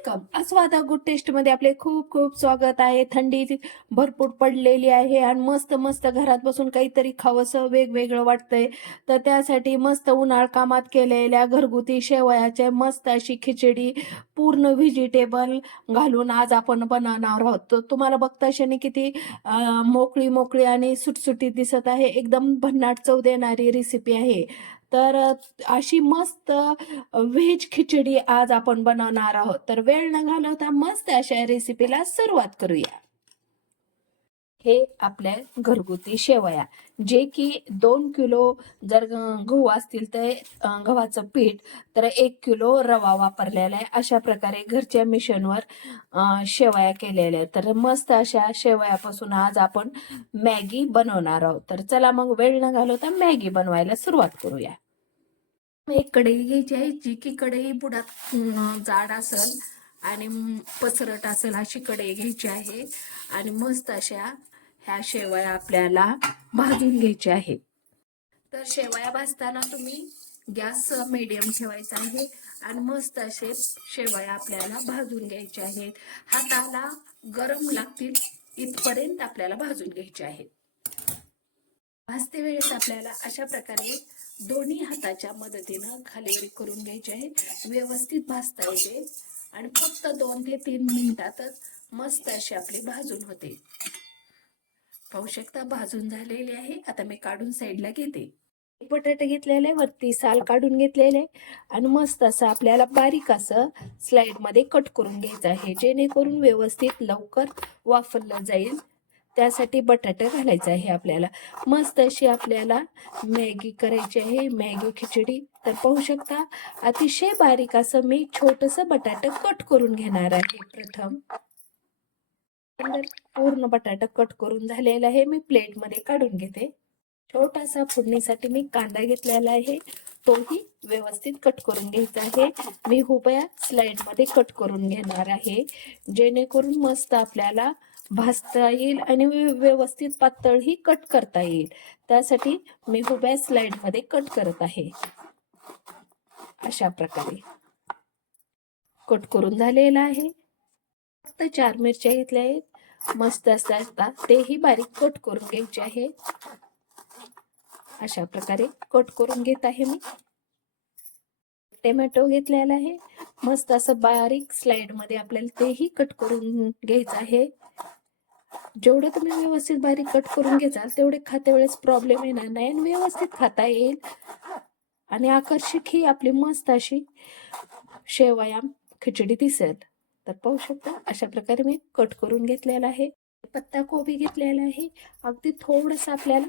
Welcome अस्वादा good टेस्टमध्ये आपले खूप खूप स्वागत आहे. थंडी भरपूर पडलेली आहे आणि मस्त मस्त घरात बसून काहीतरी खावंसं वेगवेगळं वाटतंय. तर त्यासाठी मस्त उन्हाळ कामात केलेल्या घरगुती शेवयाचे मस्त अशी खिचडी पूर्ण व्हेजिटेबल घालून आज आपण बनवणार आहोत. तुम्हाला बघता किती मोकळी मोकळी आणि सुटसुटीत दिसत आहे. एकदम भन्नाट चव देणारी रेसिपी आहे. तर अशी मस्त व्हेज खिचडी आज आपण बनवणार आहोत. तर वेळ न घालवता मस्त अशा रेसिपीला सुरुवात करूया. हे आपल्या घरगुती शेवया जे की दोन किलो जर गहू असतील तर गव्हाचं पीठ तर एक किलो रवा वापरलेला आहे. अशा प्रकारे घरच्या मिशनवर शेवया केलेल्या आहेत. तर मस्त अशा शेवयापासून आज आपण मॅगी बनवणार आहोत. तर चला मग वेळ न घालवता मॅगी बनवायला सुरुवात करूया. एक कढई घ्यायची आहे जी की कढई बुडात जाड असेल आणि पसरट असेल अशी कढई घ्यायची आहे. आणि मस्त अशा ह्या शेवया आपल्याला भाजून घ्यायच्या आहे. तर शेवया भाजताना तुम्ही गॅस मीडियम ठेवायचा आहे आणि मस्त असे शेवया आपल्याला भाजून घ्यायचे आहेत. हाताला गरम लागतील इथपर्यंत आपल्याला भाजून घ्यायचे आहेत. भाजते वेळेस आपल्याला अशा प्रकारे दोन्ही हाताच्या मदतीनं खालीवरी करून घ्यायचे आहे. व्यवस्थित भाजता येते. आणि फक्त दोन ते तीन मिनिटातच मस्त अशी आपली भाजून होते. पाहू शकता भाजून झालेली आहे. आता मी काढून साईडला घेते. बटाटे घेतलेले वरती साल काढून घेतलेले. आणि मस्त असं आपल्याला बारीक असं स्लाइडमध्ये कट करून घ्यायचं आहे. जेणेकरून व्यवस्थित लवकर वाफरलं जाईल. त्यासाठी बटाटे घालायचा आहे आपल्याला. मस्त अशी आपल्याला मॅगी करायची आहे. मॅगी खिचडी. तर पाहू शकता अतिशय बारीक असं मी छोटंसं बटाटा कट करून घेणार आहे प्रथम. पूर्ण बटाटा कट करून झालेला आहे. मी प्लेटमध्ये काढून घेते. छोटासा फोडणीसाठी मी कांदा घेतलेला आहे. तोही व्यवस्थित कट करून घ्यायचा आहे. मी हुबया स्लाइडमध्ये कट करून घेणार आहे. जेणेकरून मस्त आपल्याला भाजता येईल आणि व्यवस्थित पातळही कट करता येईल. त्यासाठी मी हुब्या स्लाइडमध्ये कट करत आहे. अशा प्रकारे. कट करून झालेला आहे. फक्त चार मिरच्या घेतल्या आहेत. मस्त असता तेही बारीक कट करून घ्यायचे आहे. अशा प्रकारे कट करून घेत आहे मी. टोमॅटो घेतलेला आहे. मस्त असं बारीक स्लाइडमध्ये आपल्याला तेही कट करून घ्यायचं आहे. जेवढं तुम्ही व्यवस्थित बारीक कट करून घेचाल तेवढे खाते वेळेस प्रॉब्लेम येणार नाही आणि व्यवस्थित खाता येईल. आणि आकर्षक ही आपली मस्त अशी शेवया खिचडी दिसेल. तर पाहू शकता अशा प्रकारे मी कट करून घेतलेला आहे. पत्ता कोबी घेतलेला आहे. अगदी थोडस आपल्याला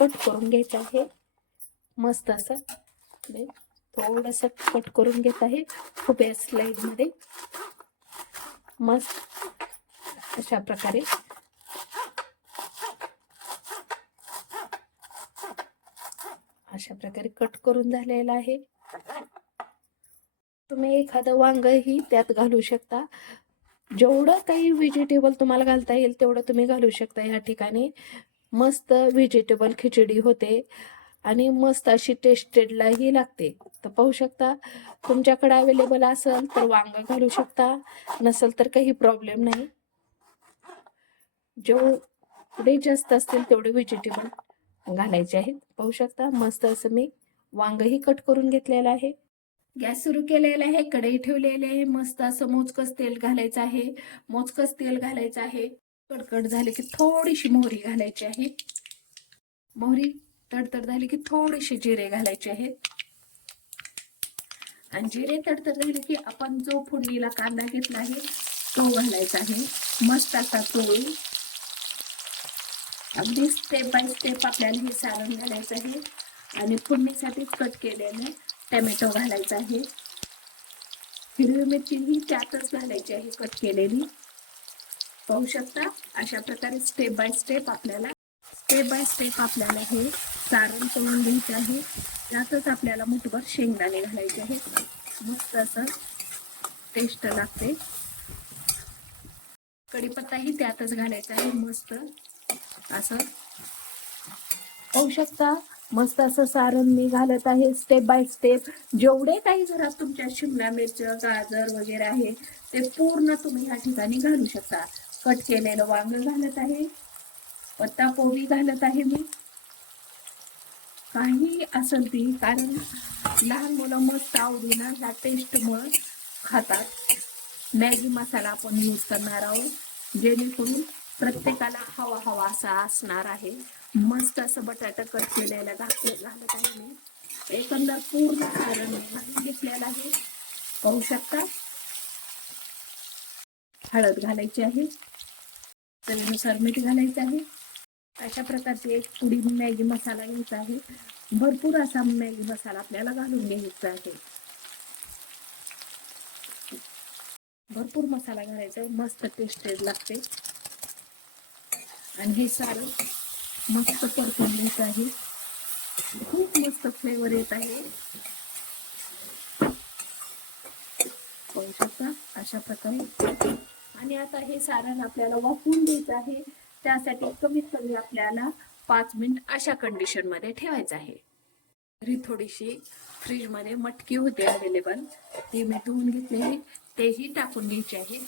कट करून घ्यायचं आहे. मस्त असं थोडंसं थोडस कट करून घेत आहे. उभ्या स्लाइडमध्ये. मस्त अशा प्रकारे अशा प्रकारे कट करून झालेला आहे. तुम्ही एखादं वांगही त्यात घालू शकता. जेवढं काही व्हेजिटेबल तुम्हाला घालता येईल तेवढं तुम्ही घालू शकता या ठिकाणी. मस्त व्हेजिटेबल खिचडी होते आणि मस्त अशी टेस्टेडलाही लागते. तर पाहू शकता तुमच्याकडे अवेलेबल असेल तर वांग घालू शकता नसेल तर काही प्रॉब्लेम नाही. जेवढे जास्त असतील तेवढे व्हेजिटेबल घालायचे आहेत. पाहू शकता मस्त असं मी वांगही कट करून घेतलेलं आहे. गॅस सुरू केलेला आहे कढई ठेवलेली आहे. मस्त असं मोजकच तेल घालायचं आहे. मोजकच तेल घालायचं आहे. कडकड झाले की थोडीशी मोहरी घालायची आहे. मोहरी तडतड झाली की थोडीशी जिरे घालायचे आहेत. आणि जिरे तडतड झाले की आपण जो फोडणीला कांदा घेतला आहे तो घालायचा आहे. मस्त असा तोळून अगदी स्टेप बाय स्टेप आपल्याला हे सारण घालायचं आहे. आणि फोडणीसाठी कट केलेलं टॅमॅटो घालायचा आहे. हिरवी मिरची ही त्यातच घालायची आहे कट केलेली. पाहू शकता अशा प्रकारे स्टेप बाय स्टेप आपल्याला स्टेप बाय स्टेप आपल्याला हे सारण करून घ्यायचं आहे. त्यातच आपल्याला मुठभर शेंगदाणे घालायचे आहेत. मस्त असं टेस्ट लागते. कढीपत्ताही त्यातच घालायचा आहे मस्त. असं? पाहू शकता. मस्त असं सारण मी घालत आहे स्टेप बाय स्टेप जेवढे काही घरात तुमच्या शिमला मिरच गाजर वगैरे आहे ते पूर्ण तुम्ही या ठिकाणी घालू शकता. कट केलेलं वांग घालत आहे. पत्ता कोबी घालत आहे मी. काही असेल ती कारण लहान मुलं मस्त आवडीनं ह्या टेस्टमुळं खातात. मॅगी मसाला आपण यूज करणार आहोत. जेणेकरून प्रत्येकाला हवा हवा असा असणार आहे. मस्त असं बटाटा कट केलेला घातलं घालत आहे मी एकंदर पूर्ण सारण घालून घेतलेलं आहे. पाहू शकता. हळद घालायची आहे. चवीनुसार मीठ घालायचं आहे. अशा प्रकारची एक पुडी मॅगी मसाला घ्यायचा आहे. भरपूर असा मॅगी मसाला आपल्याला घालून घ्यायचा आहे. भरपूर मसाला घालायचा आहे. मस्त टेस्टेड लागते. आणि हे सारं मस्त परतून आहे. खूप मस्त फ्लेवर येत आहे. पाहू शकता अशा प्रकारे. आणि आता हे सारण आपल्याला वाफवून द्यायचं आहे. त्यासाठी कमीत कमी आपल्याला पाच मिनिट अशा कंडिशनमध्ये ठेवायचं आहे. घरी थोडीशी फ्रीजमध्ये मटकी होते अवेलेबल ती मी धुवून घेतली तेही टाकून घ्यायची आहे.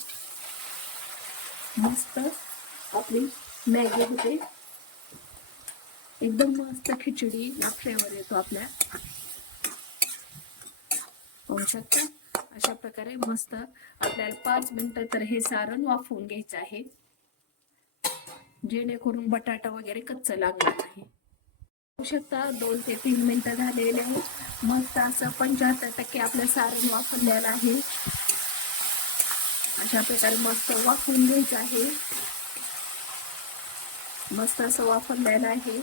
मस्त आपली मॅगी होते एकदम मस्त खिचडी फ्लेवर येतो आपल्या. पाहू शकता? अशा प्रकारे मस्त आपल्याला पाच मिनिटं तर हे सारण वाफवून घ्यायचं आहे. जेणेकरून बटाटा वगैरे कच्च लागणार नाही. पाहू शकता दोन ते तीन मिनिटं झालेले आहे मस्त असं पंच्याहत्तर टक्के आपलं सारण वाफवलेलं आहे. अशा प्रकारे मस्त वाफवून घ्यायचं आहे. मस्त असं वाफरलेलं आहे.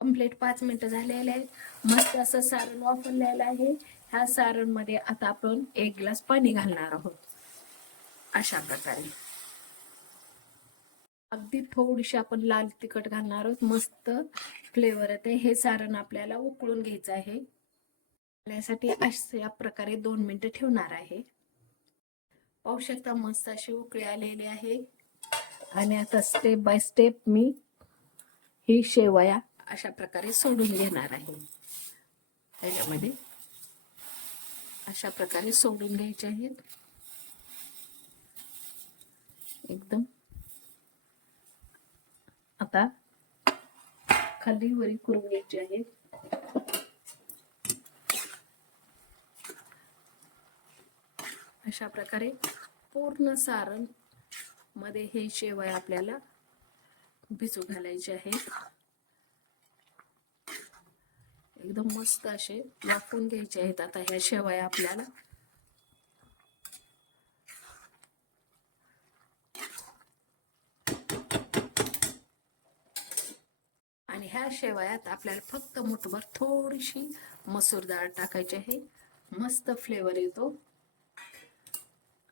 कंप्लीट पाच मिनिटं झालेले आहेत. मस्त असं सारण वापरलेलं आहे. ह्या सारणमध्ये आता आपण एक ग्लास पाणी घालणार आहोत. अशा प्रकारे. अगदी थोडीशी आपण लाल तिखट घालणार आहोत. मस्त फ्लेवर येते. हे सारण आपल्याला उकळून घ्यायचं आहे. यासाठी असे या प्रकारे दोन मिनिटं ठेवणार आहे. पाहू शकता मस्त अशी उकळी आलेली आहे. आणि आता स्टेप बाय स्टेप मी ही शेवया अशा प्रकारे सोडून घेणार आहे. त्याच्यामध्ये अशा प्रकारे सोडून घ्यायचे आहेत. एकदम. आता खाली वरी करून घ्यायचे आहेत. अशा प्रकारे पूर्ण सारण मध्ये हे शेवया आपल्याला भिजू घालायचे आहेत. एकदम मस्त असे वाफवून घ्यायचे आहेत आता ह्या शेवया आपल्याला. आणि ह्या शेवयात आपल्याला फक्त मुठभर थोडीशी मसूर डाळ टाकायची आहे. मस्त फ्लेवर येतो.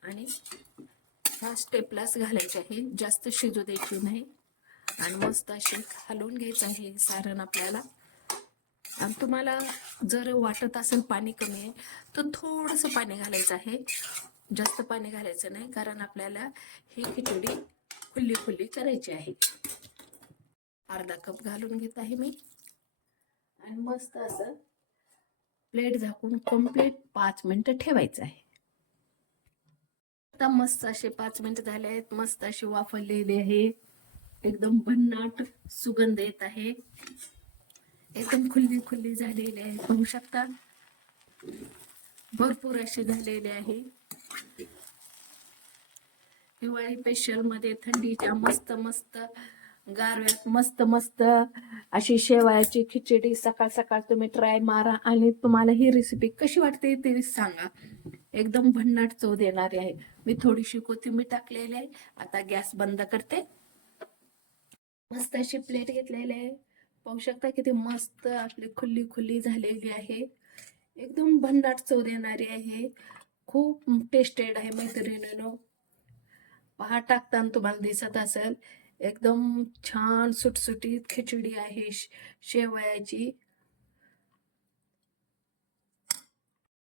आणि ह्या स्टेपलाच घालायचे आहे. जास्त शिजू द्यायची नाही. आणि मस्त असे हलवून घ्यायचं आहे सारण आपल्याला. आणि तुम्हाला जर वाटत असेल पाणी कमी आहे तर थोडंसं पाणी घालायचं आहे. जास्त पाणी घालायचं नाही कारण आपल्याला ही खिचडी खुल्ली खुल्ली करायची आहे. अर्धा कप घालून घेत आहे मी. आणि मस्त असं प्लेट झाकून कंप्लीट पाच मिनटं ठेवायचं आहे. आता मस्त असे पाच मिनिट झाले आहेत. मस्त अशी वाफरलेली आहे. एकदम भन्नाट सुगंध येत आहे. एकदम खुल्ली खुल्ली झालेली आहे. पाहू शकता? भरपूर असे झालेले आहे. हिवाळी स्पेशलमध्ये थंडीच्या मस्त मस्त गारव्यात मस्त मस्त अशी शेवयाची खिचडी सकाळ सकाळ तुम्ही ट्राय मारा आणि तुम्हाला ही रेसिपी कशी वाटते ते सांगा. एकदम भन्नाट चव देणारी आहे. मी थोडीशी कोथिंबीर टाकलेली आहे. आता गॅस बंद करते. मस्त अशी प्लेट घेतलेली आहे. पाहू शकता किती मस्त आपली खुल्ली खुल्ली झालेली आहे. एकदम भन्नाट चव देणारी आहे. खूप टेस्टेड आहे मैत्रिणीनो. पहा टाकताना तुम्हाला दिसत असेल. एकदम छान सुटसुटीत खिचडी आहे श- शेवयाची.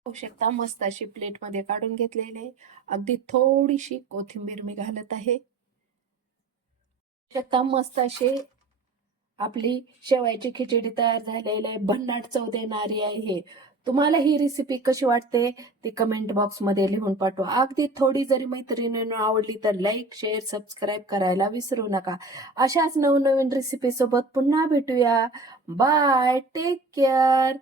पाहू शकता. मस्त अशी प्लेटमध्ये काढून घेतलेली. आहे अगदी थोडीशी कोथिंबीर मी घालत आहे. शकता. मस्त असे आपली शेवायची खिचडी तयार झालेली आहे. भन्नाट चव देणारी आहे तुम्हाला ही रेसिपी कशी वाटते? ती कमेंट बॉक्समध्ये लिहून पाठवा. अगदी थोडी जरी मैत्रिणींना आवडली तर लाईक शेअर सबस्क्राईब करायला विसरू नका. अशाच नवनवीन रेसिपी सोबत पुन्हा भेटूया. Bye take care